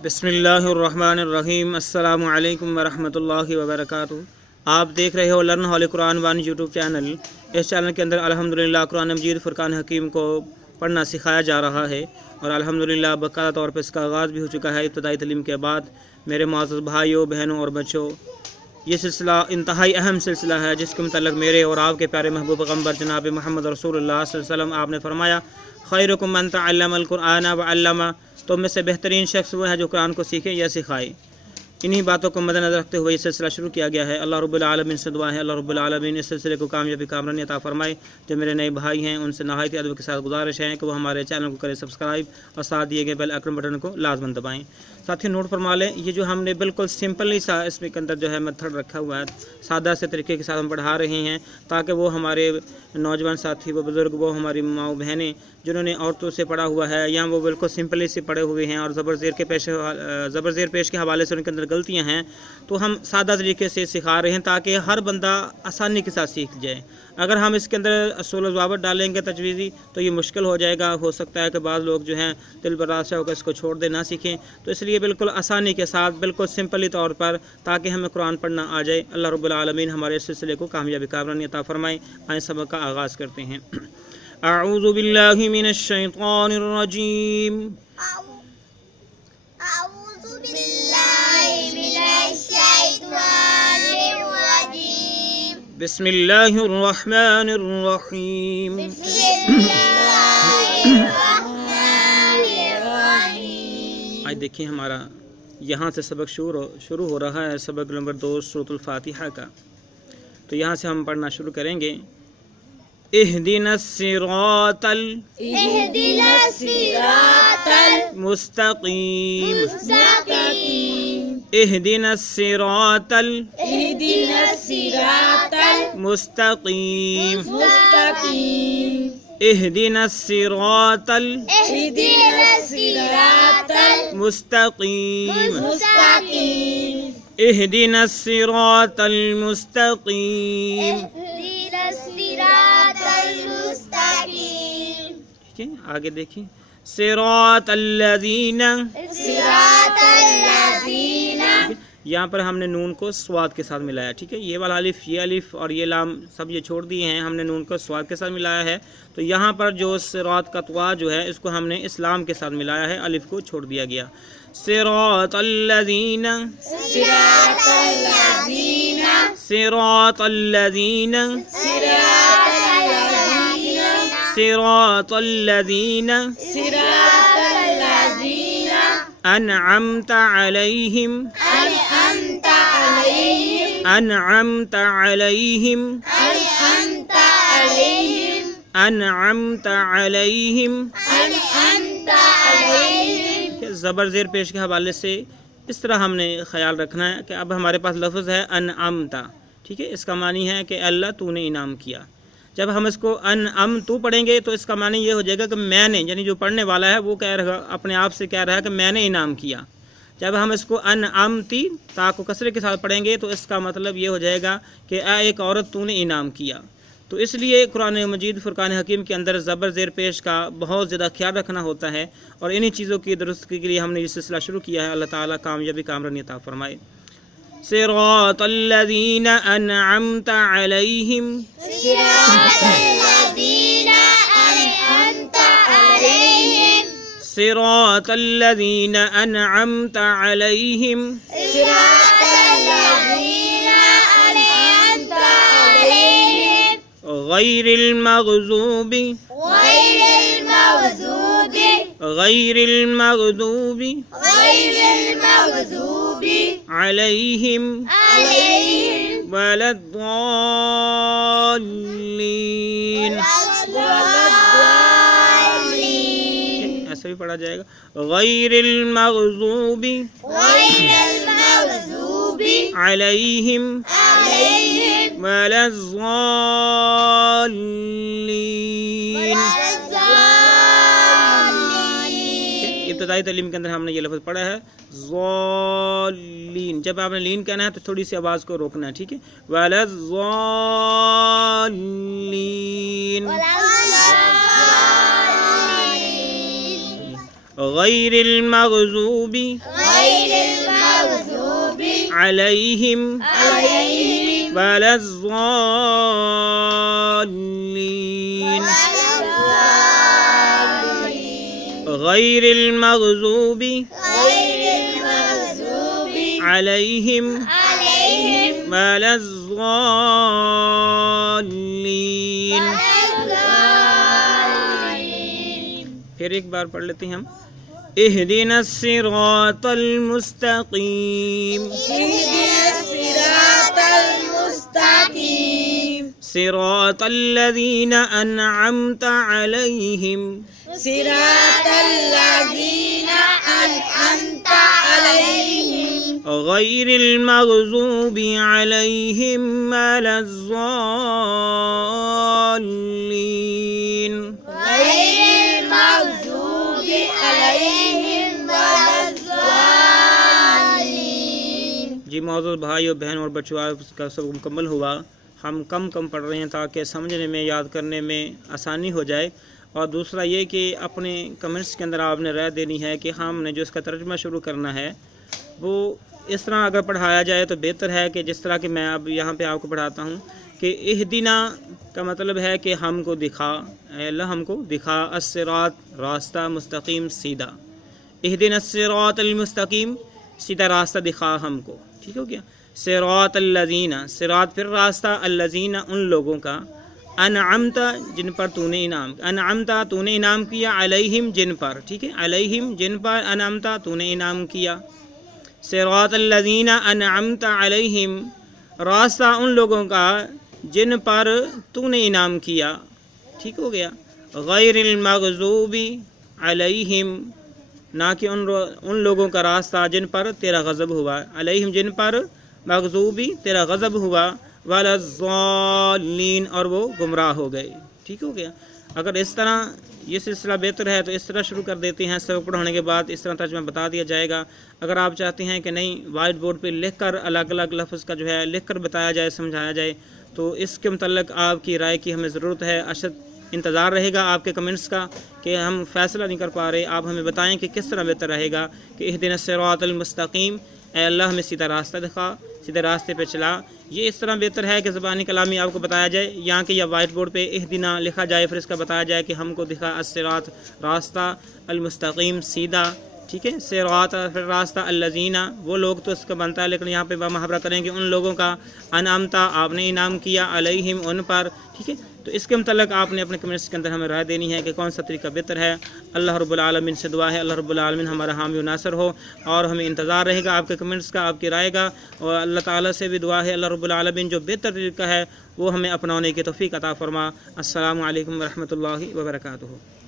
बिस्मिल्लाहिर्रहमानिर्रहीम। अस्सलामु अलैकुम वरहमतुल्लाहि वबरकातुहू। आप देख रहे हो learn Holi Quran one YouTube channel. इस चैनल के अंदर अल्हम्दुलिल्लाह कुरान मजीद फुरकान हकीम को पढ़ना सिखाया जा रहा है और अल्हम्दुलिल्लाह बाकायदा तौर पर इसका आगाज़ भी हो चुका है। इब्तदाई तालीम के बाद मेरे मुअज़्ज़ज़ भाइयों बहनों और बच्चों, ये सिलसिला इंतहाई अहम सिलसिला है जिसके मतलब मेरे और आपके प्यारे महबूब पैगम्बर जनाब मोहम्मद रसूलुल्लाह सल्लल्लाहु अलैहि वसल्लम आपने फरमाया, खैरुकुम मन तअल्लमल कुरआन व अल्लमा, तो में से बेहतरीन शख्स वो है जो कुरान को सीखे या सिखाए। इन्हीं बातों को मद्देनज़र रखते हुए ये सिलसिला शुरू किया गया है। अल्लाह रब्बुल आलमीन से दुआ है अल्लाह रब्बुल आलमीन इस सिलसिले को कामयाबी कामरानी अता फरमाए। जो मेरे नए भाई हैं उनसे नहायत अदब के साथ गुजारिश है कि वो हमारे चैनल को करें सब्सक्राइब और साथ दिए गए बेल आइकन बटन को लाजमन दबाएँ। साथियों नोट फरमा लें, ये जो हमने बिल्कुल सिंपली सा इसमें के अंदर जो है मेथड रखा हुआ है, सादा से तरीके के साथ हम पढ़ा रहे हैं ताकि वो हमारे नौजवान साथी, वो बुज़ुर्ग, वो हमारी माँ बहनें जिन्होंने औरतों से पढ़ा हुआ है या वो बिल्कुल सिंपली से पढ़े हुए हैं और ज़बर ज़ेर पेश के हवाले से उनके अंदर गलतियाँ हैं, तो हम सादा तरीके से सिखा रहे हैं ताकि हर बंदा आसानी के साथ सीख जाए। अगर हम इसके अंदर असूल ज़वाबित डालेंगे तजवीज़ी तो ये मुश्किल हो जाएगा। हो सकता है कि बाद लोग जो हैं दिल बर्दाश्त होकर इसको छोड़ दे ना सीखें। तो इसलिए बिल्कुल आसानी के साथ बिल्कुल सिंपली तौर पर ताकि हमें कुरान पढ़ना आ जाए। अल्लाह रब्बुल आलमीन हमारे इस सिलसिले को कामयाबी कामरानी अता फरमाए। आए सबक का आगाज़ करते हैं। अऊज़ु बिल्लाहि मिनश शैतानिर रजीम। अऊज़ु बिल्लाहि मिनश शैतानिर रजीम। बिस्मिल्लाहिर रहमानिर रहीम। आज देखिए हमारा यहाँ से सबक शुरू हो रहा है, सबक नंबर 2 सूरतुल फातिहा का। तो यहाँ से हम पढ़ना शुरू करेंगे। इहदिनस सिरातल मुस्तकीम। इहदिनस सिरातल मुस्तकीम। इहदिनस सिरातल मुस्तकीम। इहदिनस सिरातल मुस्तकीम। ठीक है, आगे देखिए। सिरातल्लज़ीना, यहाँ पर हमने नून को स्वाद के साथ मिलाया। ठीक है, ये वाला अलिफ, ये अलिफ और ये लाम सब ये छोड़ दिए हैं, हमने नून को स्वाद के साथ मिलाया है। तो यहाँ पर जो सिरात का त्वा जो है इसको हमने इस्लाम के साथ मिलाया है, अलिफ को छोड़ दिया गया। सिरातल्लज़ीना, सिरातल्लज़ीना, सिरातल्लज़ीना अनअमता अलैहिम, अनअमता अलैहिम, अनअमता अलैहिम। ज़बर ज़ेर पेश के हवाले से इस तरह हमने ख्याल रखना है कि अब हमारे पास लफ्ज़ है अनअमता। ठीक है, इसका मानी है कि अल्लाह तूने इनाम किया। जब हम इसको अनअम तू पढ़ेंगे तो इसका मानी ये हो जाएगा कि मैंने, यानी जो पढ़ने वाला है वो कह रहा, अपने आप से कह रहा है कि मैंने इनाम किया। जब हम इसको अनअमती ता को कसरे के साथ पढ़ेंगे तो इसका मतलब ये हो जाएगा कि एक औरत तूने इनाम किया। तो इसलिए कुरान मजीद फुरकान हकीम के अंदर ज़बर ज़ेर पेश का बहुत ज़्यादा ख्याल रखना होता है और इन्हीं चीज़ों की दुरुस्ती के लिए हमने ये सिलसिला शुरू किया है। अल्लाह ताला कामयाबी कामरानी अता फरमाए। सिरातल्लज़ीना अनअमता अलैहिम, सिरातल्लज़ीना अनअमता अलैहिम, गैरिल मग़ज़ूबी, गैरिल मग़ज़ूबी अलैहिम वलद्दाल्लीन। ऐसा भी पढ़ा जाएगा, गैरिल मग़ज़ूबी अलैहिम वलद्दाल्लीन। इब्तिदाई तालीम के अंदर हमने ये लफ्ज़ पढ़ा है ज़ालीन। जब आपने लीन कहना है तो थोड़ी सी आवाज़ को रोकना है। ठीक है, वलज़ालीन। गैरिल मग़ज़ूबि अलैहिम वलज़्ज़ाल्लीन गैरिल मग़ज़ूबि अलैहिम वलज़्ज़ाल्लीन। फिर एक बार पढ़ लेते हैं हम। इहदिनस सिरातल मुस्तकीम सिरातल लज़ीना अनअमता अलैहिम गैरिल मग़ज़ूबि अलैहिम वलज़्ज़ाल्लीन। जी मौजूद भाइयों बहन और बच्चों, का सब मुकम्मल हुआ। हम कम पढ़ रहे हैं ताकि समझने में याद करने में आसानी हो जाए। और दूसरा ये कि अपने कमेंट्स के अंदर आपने राय देनी है कि हमने जो इसका तर्जुमा शुरू करना है वो इस तरह अगर पढ़ाया जाए तो बेहतर है कि जिस तरह कि मैं अब यहाँ पे आपको पढ़ाता हूँ कि इहदिना का मतलब है कि हमको दिखा, अल्लाह हमको दिखा, अस्सिरात रास्ता, मुस्तकीम सीधा। इहदिना अस्सिरातल मुस्तकीम सीधा रास्ता दिखा हमको, ठीक हो गया। सिरात अल्लज़ीना, सिरात फिर रास्ता, अल्लज़ीना उन लोगों का, अनअमता जिन पर तूने इनाम, अनअमता तूने इनाम किया, अलैहिम जिन पर, ठीक है, अलैहिम जिन पर, अनअमता तूने इनाम किया। सिरात अल्लज़ीना अनअमता अलैहिम रास्ता उन लोगों का जिन पर तूने इनाम किया, ठीक हो गया। गैरिल मग़ज़ूबि अलैहिम ना कि उन लोगों का रास्ता जिन पर तेरा गज़ब हुआ, अलैहिम जिन पर, मग़ज़ूबी तेरा गज़ब हुआ, वलज़्ज़ाल्लीन और वो गुमराह हो गए, ठीक हो गया। अगर इस तरह ये सिलसिला बेहतर है तो इस तरह शुरू कर देते हैं, सबक पढ़ाने के बाद इस तरह तर्जुमा बता दिया जाएगा। अगर आप चाहते हैं कि नहीं वाइट बोर्ड पे लिख कर अलग अलग लफ्ज़ का जो है लिख कर बताया जाए, समझाया जाए, तो इसके मुतल्लिक़ आपकी राय की हमें ज़रूरत है। अशद इंतज़ार रहेगा आपके कमेंट्स का कि हम फ़ैसला नहीं कर पा रहे, आप हमें बताएं कि किस तरह बेहतर रहेगा कि इहदिनस सिरातल मुस्तकीम, ऐ अल्लाह हमें सीधा रास्ता दिखा, सीधे रास्ते पे चला। ये इस तरह बेहतर है कि ज़बानी कलामी आपको बताया जाए, यहाँ के या वाइट बोर्ड पे इहदिना लिखा जाए, फिर इसका बताया जाए कि हमको दिखा अस्सिरात रास्ता, अल मुस्तकीम सीधा, ठीक है, सिरात फिर रास्ता, अल्लज़ीना वो लोग तो इसका बनता है, लेकिन यहाँ पे मुहावरा करेंगे उन लोगों का, अनअमता आपने इनाम किया, अलैहिम उन पर, ठीक है। तो इसके मुतल्लिक़ आपने अपने कमेंट्स के अंदर हमें राय देनी है कि कौन सा तरीका बेहतर है। अल्लाह रब्बुल आलमीन से दुआ है अल्लाह रब्बुल आलमीन हमारा हामी व नासर हो, और हमें इंतज़ार रहेगा आपके कमेंट्स का, आपकी राय का। और अल्लाह ताला से भी दुआ है अल्लाह रब्बुल आलमीन जो बेहतर तरीका है वो हमें अपनाने की तौफ़ीक़ अता फ़रमा। अस्सलामु अलैकुम व रहमतुल्लाहि व बरकातुहू।